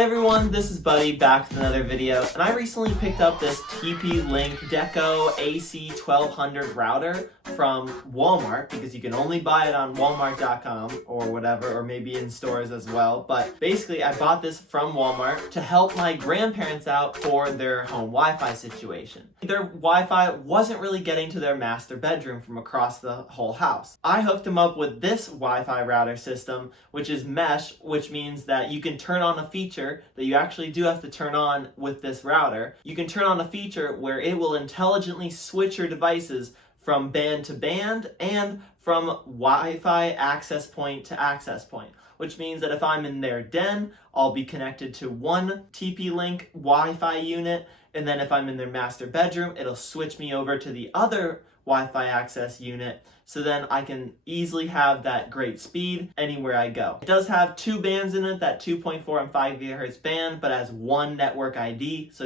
Hey everyone, this is Buddy back with another video, and I recently picked up this TP-Link Deco AC1200 router from Walmart because you can only buy it on walmart.com or whatever, or maybe in stores as well. But basically I bought this from Walmart to help my grandparents out for their home Wi-Fi situation. Their Wi-Fi wasn't really getting to their master bedroom from across the whole house. I hooked them up with this Wi-Fi router system, which is mesh, which means that you can turn on a feature that you actually do have to turn on with this router. You can turn on a feature where it will intelligently switch your devices from band to band and from Wi-Fi access point to access point, which means that if I'm in their den, I'll be connected to one TP-Link Wi-Fi unit, and then if I'm in their master bedroom, it'll switch me over to the other Wi-Fi access unit, so then I can easily have that great speed anywhere I go. It does have two bands in it, that 2.4 and 5 GHz band, but has one network ID, so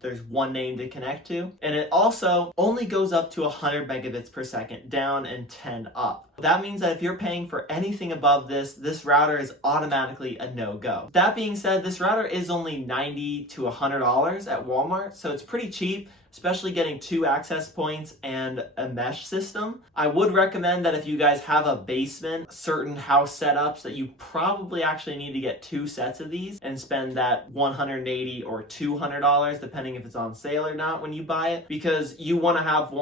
there's one name to connect to. And it also only goes up to 100 megabits per second down and 10 up. That means that if you're paying for anything above this router is automatically a no-go. That being said, this router is only $90 to $100 at Walmart, so it's pretty cheap, especially getting two access points and a mesh system. I would recommend that if you guys have a basement, certain house setups, that you probably actually need to get two sets of these and spend that $180 or $200, depending if it's on sale or not when you buy it, because you want to have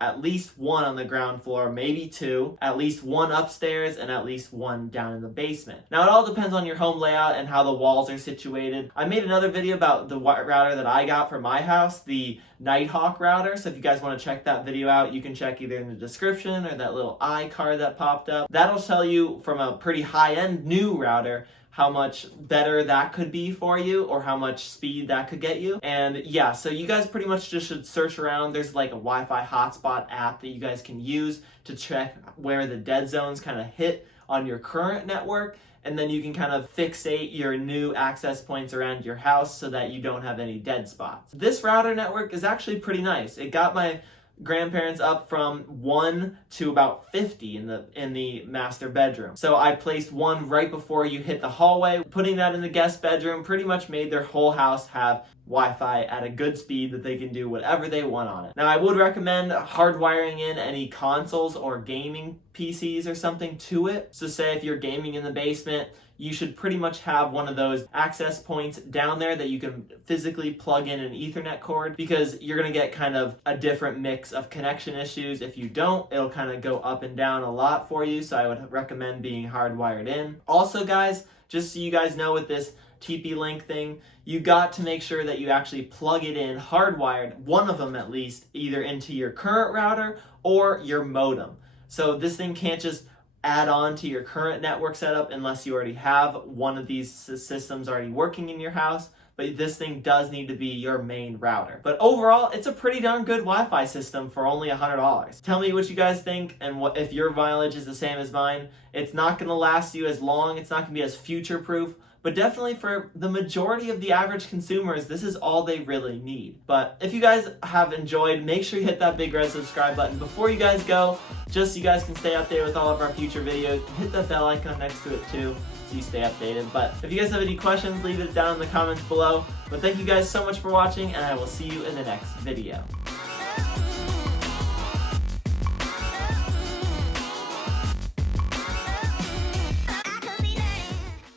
at least one on the ground floor, maybe two, at least one upstairs, and at least one down in the basement. Now, it all depends on your home layout and how the walls are situated. I made another video about the router that I got for my house, the Nighthawk router, so if you guys want to check that video out, you can check either in the description or that little iCard that popped up. That'll tell you from a pretty high-end new router how much better that could be for you or how much speed that could get you. And yeah, so you guys pretty much just should search around. There's like a Wi-Fi hotspot app that you guys can use to check where the dead zones kind of hit on your current network, and then you can kind of fixate your new access points around your house so that you don't have any dead spots. This router network is actually pretty nice. It got my grandparents up from 1 to about 50 in the master bedroom. So I placed one right before you hit the hallway. Putting that in the guest bedroom pretty much made their whole house have Wi-Fi at a good speed that they can do whatever they want on it. Now, I would recommend hardwiring in any consoles or gaming PCs or something to it. So say if you're gaming in the basement, you should pretty much have one of those access points down there that you can physically plug in an Ethernet cord, because you're going to get kind of a different mix of connection issues. If you don't, it'll kind of go up and down a lot for you, so I would recommend being hardwired in. Also, guys, just so you guys know, with this TP-Link thing, you got to make sure that you actually plug it in hardwired, one of them at least, either into your current router or your modem. So this thing can't just add on to your current network setup unless you already have one of these systems already working in your house, but this thing does need to be your main router. But overall, it's a pretty darn good Wi-Fi system for only $100. Tell me what you guys think, and if your mileage is the same as mine. It's not going to last you as long, it's not going to be as future-proof, but definitely for the majority of the average consumers, this is all they really need. But if you guys have enjoyed, make sure you hit that big red subscribe button before you guys go, just so you guys can stay updated with all of our future videos. Hit that bell icon next to it too, so you stay updated. But if you guys have any questions, leave it down in the comments below. But thank you guys so much for watching, and I will see you in the next video.